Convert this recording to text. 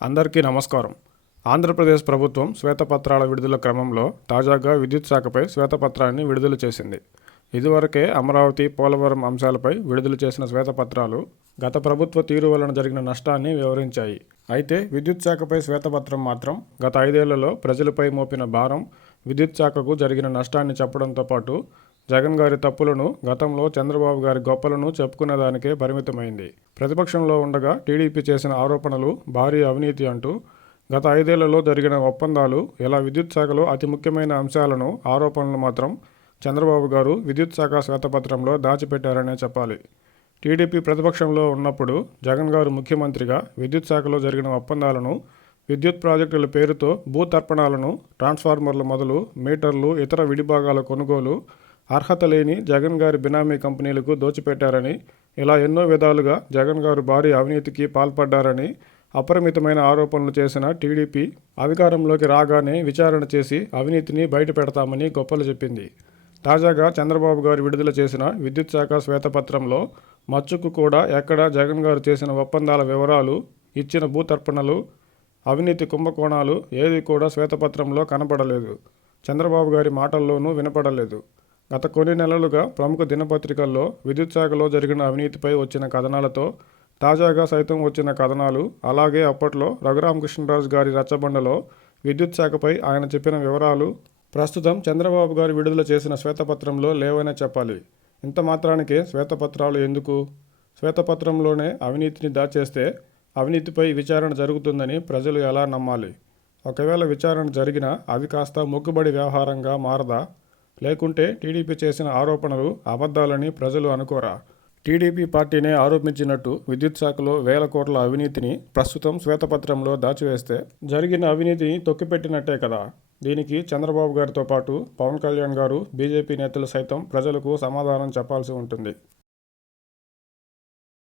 అందరికీ నమస్కారం. ఆంధ్రప్రదేశ్ ప్రభుత్వం శ్వేతపత్రాల విడుదల క్రమంలో తాజాగా విద్యుత్ శాఖపై శ్వేతపత్రాన్ని విడుదల చేసింది. ఇదివరకే అమరావతి, పోలవరం అంశాలపై విడుదల చేసిన శ్వేతపత్రాలు గత ప్రభుత్వ తీరు వలన జరిగిన నష్టాన్ని వివరించాయి. అయితే విద్యుత్ శాఖపై శ్వేతపత్రం మాత్రం గత 5 ఏళ్లలో ప్రజలపై మోపిన భారం, విద్యుత్ శాఖకు జరిగిన నష్టాన్ని చెప్పడంతో పాటు జగన్ గారి తప్పులను, గతంలో చంద్రబాబు గారి గొప్పలను చెప్పుకునేదానికే పరిమితమైంది. ప్రతిపక్షంలో ఉండగా టీడీపీ చేసిన ఆరోపణలు భారీ అవినీతి అంటూ గత 5 ఏళ్లలో జరిగిన ఒప్పందాలు, ఇలా విద్యుత్ శాఖలో అతి ముఖ్యమైన అంశాలను, ఆరోపణలు మాత్రం చంద్రబాబు గారు విద్యుత్ శాఖ శ్వేతపత్రంలో దాచిపెట్టారనే చెప్పాలి. టీడీపీ ప్రతిపక్షంలో ఉన్నప్పుడు జగన్ గారు ముఖ్యమంత్రిగా విద్యుత్ శాఖలో జరిగిన ఒప్పందాలను, విద్యుత్ ప్రాజెక్టుల పేరుతో భూతర్పణాలను, ట్రాన్స్ఫార్మర్లు మొదలు మీటర్లు, ఇతర విడిభాగాల కొనుగోలు, అర్హత లేని జగన్ గారి బినామీ కంపెనీలకు దోచిపెట్టారని, ఇలా ఎన్నో విధాలుగా జగన్ గారు భారీ అవినీతికి పాల్పడ్డారని అపరిమితమైన ఆరోపణలు చేసిన టీడీపీ అధికారంలోకి రాగానే విచారణ చేసి అవినీతిని బయటపెడతామని గొప్పలు చెప్పింది. తాజాగా చంద్రబాబు గారు విడుదల చేసిన విద్యుత్ శాఖ శ్వేతపత్రంలో మచ్చుకు కూడా ఎక్కడా జగన్ గారు చేసిన ఒప్పందాల వివరాలు, ఇచ్చిన భూతర్పణలు, అవినీతి కుంభకోణాలు ఏది కూడా శ్వేతపత్రంలో కనపడలేదు. చంద్రబాబు గారి మాటల్లోనూ వినపడలేదు. గత కొన్ని నెలలుగా ప్రముఖ దినపత్రికల్లో విద్యుత్ శాఖలో జరిగిన అవినీతిపై వచ్చిన కథనాలతో తాజాగా సైతం వచ్చిన కథనాలు, అలాగే అప్పట్లో రఘురామకృష్ణరాజు గారి రచ్చబండలో విద్యుత్ శాఖపై ఆయన చెప్పిన వివరాలు ప్రస్తుతం చంద్రబాబు గారు విడుదల చేసిన శ్వేతపత్రంలో లేవనే చెప్పాలి. ఇంత మాత్రానికే శ్వేతపత్రాలు ఎందుకు? శ్వేతపత్రంలోనే అవినీతిని దాచేస్తే అవినీతిపై విచారణ జరుగుతుందని ప్రజలు ఎలా నమ్మాలి? ఒకవేళ విచారణ జరిగినా అది కాస్త మొక్కుబడి వ్యవహారంగా మారదా? లేకుంటే టీడీపీ చేసిన ఆరోపణలు అబద్ధాలని ప్రజలు అనుకోరా? టీడీపీ పార్టీనే ఆరోపించినట్టు విద్యుత్ శాఖలో వేల కోట్ల అవినీతిని ప్రస్తుతం శ్వేతపత్రంలో దాచివేస్తే జరిగిన అవినీతిని తొక్కిపెట్టినట్టే కదా. దీనికి చంద్రబాబు గారితో పాటు పవన్ కళ్యాణ్ గారు, బీజేపీ నేతలు సైతం ప్రజలకు సమాధానం చెప్పాల్సి ఉంటుంది.